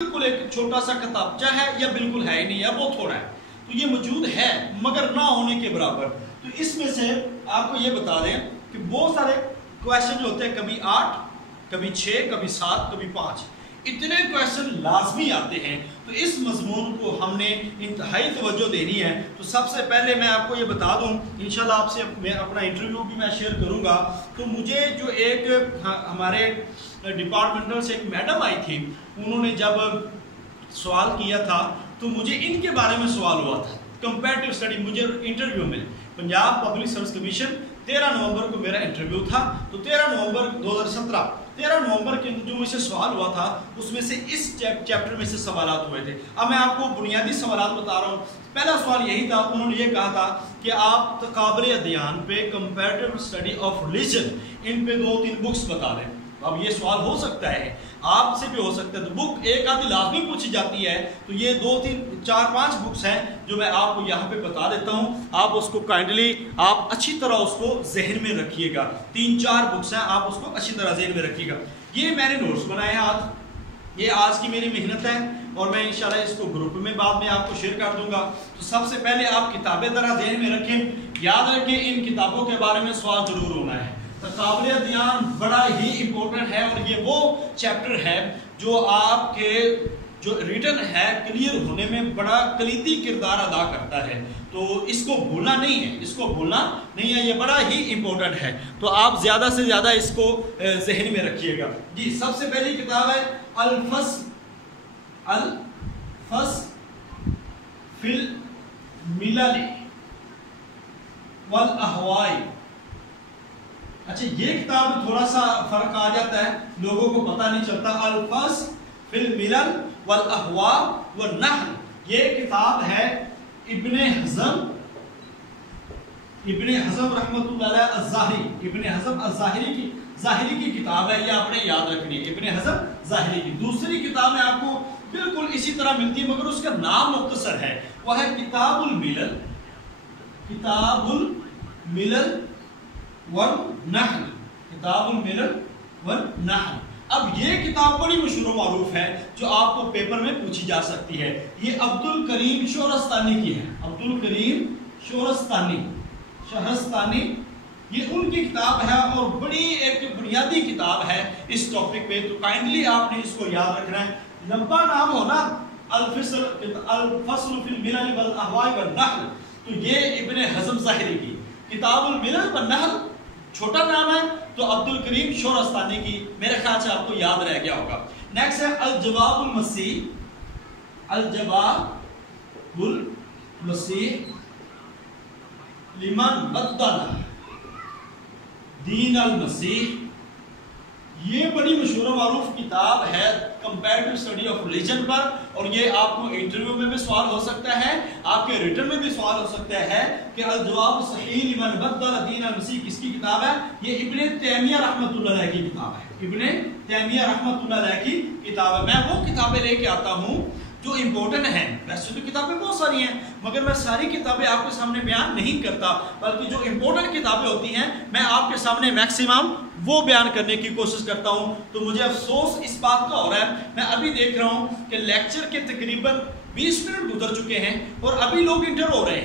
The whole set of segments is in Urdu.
بالکل ایک چھوٹا سا کتابچہ ہے یا بالکل ہے ہی نہیں, یا بہت تھوڑا ہے, تو یہ موجود ہے مگر نہ ہونے کے برابر. تو اس میں سے آپ کو یہ بتا دیں کہ بہت سارے کویشچن جو ہوتے ہیں, کبھی 8, کبھی 6, کبھی 7, کبھی 5, اتنے کویشچن لازمی آتے ہیں. تو اس مضمون کو ہم نے انتہائی توجہ دینی ہے. تو سب سے پہلے میں آپ کو یہ بتا دوں, انشاءاللہ آپ سے میں اپنا انٹرویو بھی میں شیئر کروں گا. تو مجھے جو ایک ہمارے ڈپارٹمنٹل سے ایک میڈم آئی تھی, انہوں نے جب سوال کیا تھا تو مجھے ان کے بارے میں سوال ہوا تھا. کمپیریٹیو اسٹڈی مجھے انٹرویو میں پنجاب پبلک سروس کمیشن 13 نومبر کو میرا انٹرویو تھا. تو 13 نومبر 2017 13 نومبر کے جو مجھ سے سوال ہوا تھا اس میں سے اس چیپٹر میں سے سوالات ہوئے تھے. اب میں آپ کو بنیادی سوالات بتا رہا ہوں. پہلا سوال یہی تھا, انہوں نے یہ کہا تھا کہ آپ تقابل ادیان پہ کمپیریٹیو اسٹڈی آف ریلیجن ان پہ 2-3 بکس بتا دیں. اب یہ سوال ہو سکتا ہے, آپ سے بھی ہو سکتا ہے. تو بک ایک آدھی لازمی پوچھی جاتی ہے. تو یہ 2-3-4-5 بکس ہیں جو میں آپ کو یہاں پہ بتا دیتا ہوں. آپ اس کو کائنڈلی آپ اچھی طرح اس کو ذہن میں رکھیے گا. 3-4 بکس ہیں, آپ اس کو اچھی طرح ذہن میں رکھیے گا. یہ میں نے نوٹس بنائے ہیں آج, یہ آج کی میری محنت ہے, اور میں انشاءاللہ اس کو گروپ میں بعد میں آپ کو شیئر کر دوں گا. تو سب سے پہلے آپ کتابیں ذرا ذہن میں رکھیں, یاد رکھیں ان کتابوں کے بارے میں سوال ضرور ہونا ہے. تقابل ادیان بڑا ہی امپورٹنٹ ہے, اور یہ وہ چیپٹر ہے جو آپ کے جو ریٹن ہے کلیئر ہونے میں بڑا کلیدی کردار ادا کرتا ہے. تو اس کو بھولنا نہیں ہے, اس کو بھولنا نہیں ہے, یہ بڑا ہی امپورٹنٹ ہے. تو آپ زیادہ سے زیادہ اس کو ذہن میں رکھیے گا. جی, سب سے پہلی کتاب ہے الفصل فی الملل والاہواء. اچھا, یہ کتاب تھوڑا سا فرق آ جاتا ہے, لوگوں کو پتہ نہیں چلتا. الفصل فی الملل والاہواء والنحل, یہ کتاب ہے ابن حزم رحمۃ اللہ علیہ الظاہری. ابن حزم الظاہری کی کتاب ہے, یہ آپ نے یاد رکھنی ہے, ابن حزم ظاہری کی. دوسری کتاب میں آپ کو بالکل اسی طرح ملتی ہے مگر اس کا نام مختصر ہے, وہ ہے کتاب الملل والنحل. کتاب الملل والنحل. اب یہ کتاب بڑی مشہور و معروف ہے جو آپ کو پیپر میں پوچھی جا سکتی ہے. یہ عبد الکریم شہرستانی کی ہے. عبد الکریم شہرستانی یہ ان کی کتاب ہے, اور بڑی ایک بنیادی کتاب ہے اس ٹاپک پہ. تو کائنڈلی آپ نے اس کو یاد رکھنا ہے. لمبا نام ہونا الفصل فی الملل والاہواء والنحل, تو یہ ابن حزم ظاہری کی. کتاب الملل والنحل چھوٹا نام ہے, تو عبد الکریم شہرستانی کی میرے خیال سے آپ کو یاد رہ گیا ہوگا. نیکسٹ ہے الجواب المسیح لمن بدل دین المسیح. یہ بڑی مشہور و معروف کتاب ہے کمپیریٹیو اسٹڈی آف ریلیجن پر, اور یہ آپ کو انٹرویو میں بھی سوال ہو سکتا ہے, آپ کے ریٹن میں بھی سوال ہو سکتا ہے کہ الجواب صحیح لمن بدل دین المسیح کس کی کتاب ہے. یہ ابن تیمیہ رحمۃ اللہ علیہ کی کتاب ہے. ابن تیمیہ رحمۃ اللہ علیہ کی کتاب ہے. میں وہ کتابیں لے کے آتا ہوں جو امپورٹنٹ ہیں. ویسے تو کتابیں بہت ساری ہیں مگر میں ساری کتابیں آپ کے سامنے بیان نہیں کرتا, بلکہ جو امپورٹنٹ کتابیں ہوتی ہیں میں آپ کے سامنے میکسیمم وہ بیان کرنے کی کوشش کرتا ہوں. تو مجھے افسوس اس بات کا ہو رہا ہے, میں ابھی دیکھ رہا ہوں کہ لیکچر کے تقریباً 20 منٹ گزر چکے ہیں اور ابھی لوگ انٹر ہو رہے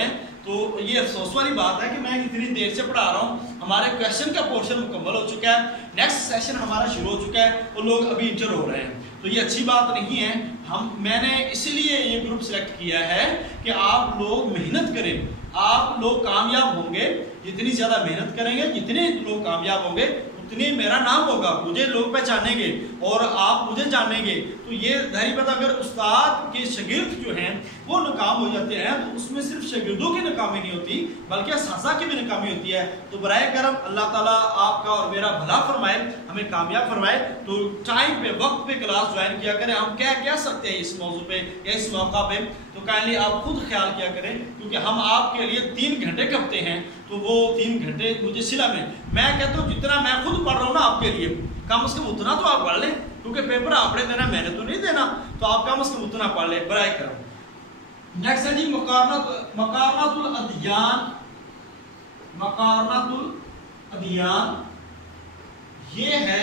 ہیں. تو یہ افسوس والی بات ہے کہ میں اتنی دیر سے پڑھا رہا ہوں. ہمارے کویشچن کا پورشن مکمل ہو چکا ہے, نیکسٹ سیشن ہمارا شروع ہو چکا ہے, اور لوگ ابھی انٹر ہو رہے ہیں. تو یہ اچھی بات نہیں ہے. میں نے اسی لیے یہ گروپ سلیکٹ کیا ہے کہ آپ لوگ محنت کریں, آپ لوگ کامیاب ہوں گے. جتنی زیادہ محنت کریں گے, جتنے لوگ کامیاب ہوں گے, اتنی میرا نام ہوگا, مجھے لوگ پہچانیں گے اور آپ مجھے جانیں گے. تو یہ ظاہری بات, اگر استاد کے شاگرد جو ہیں وہ ناکام ہو جاتے ہیں تو اس میں صرف شاگردوں کی ناکامی نہیں ہوتی بلکہ اساتذہ کی بھی ناکامی ہوتی ہے. تو برائے کرم اللہ تعالیٰ آپ کا اور میرا بھلا فرمائے, ہمیں کامیاب فرمائے. تو ٹائم پہ وقت پہ کلاس جوائن کیا کریں. ہم کیا کہہ سکتے ہیں اس موضوع پہ یا اس موقع پہ, تو کائنڈلی آپ خود خیال کیا کریں, کیونکہ ہم آپ کے لیے 3 گھنٹے کھپتے ہیں. تو وہ 3 گھنٹے مجھے سلا میں کہتا ہوں جتنا میں خود پڑھ رہا ہوں نا آپ کے لیے, کم از کم اتنا تو آپ پڑھ لیں, کیونکہ پیپر آپ نے دینا, میں نے تو نہیں دینا. تو آپ کم از کم اتنا پڑھ لیں برائے کرم. نیکسٹ ہے جی مقارنۃ الادیان. یہ ہے